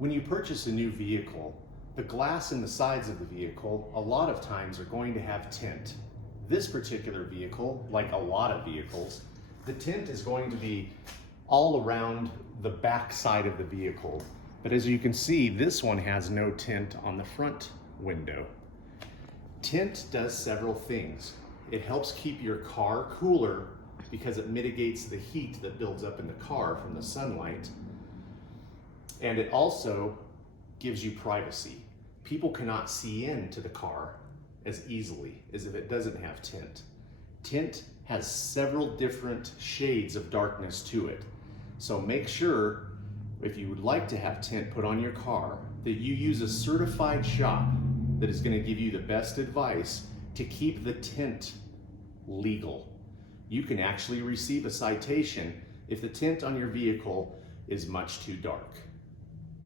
When you purchase a new vehicle, the glass in the sides of the vehicle a lot of times are going to have tint. This particular vehicle, like a lot of vehicles, the tint is going to be all around the back side of the vehicle. But as you can see, this one has no tint on the front window. Tint does several things. It helps keep your car cooler because it mitigates the heat that builds up in the car from the sunlight. And it also gives you privacy. People cannot see into the car as easily as if it doesn't have tint. Tint has several different shades of darkness to it. So make sure, if you would like to have tint put on your car, that you use a certified shop that is going to give you the best advice to keep the tint legal. You can actually receive a citation if the tint on your vehicle is much too dark.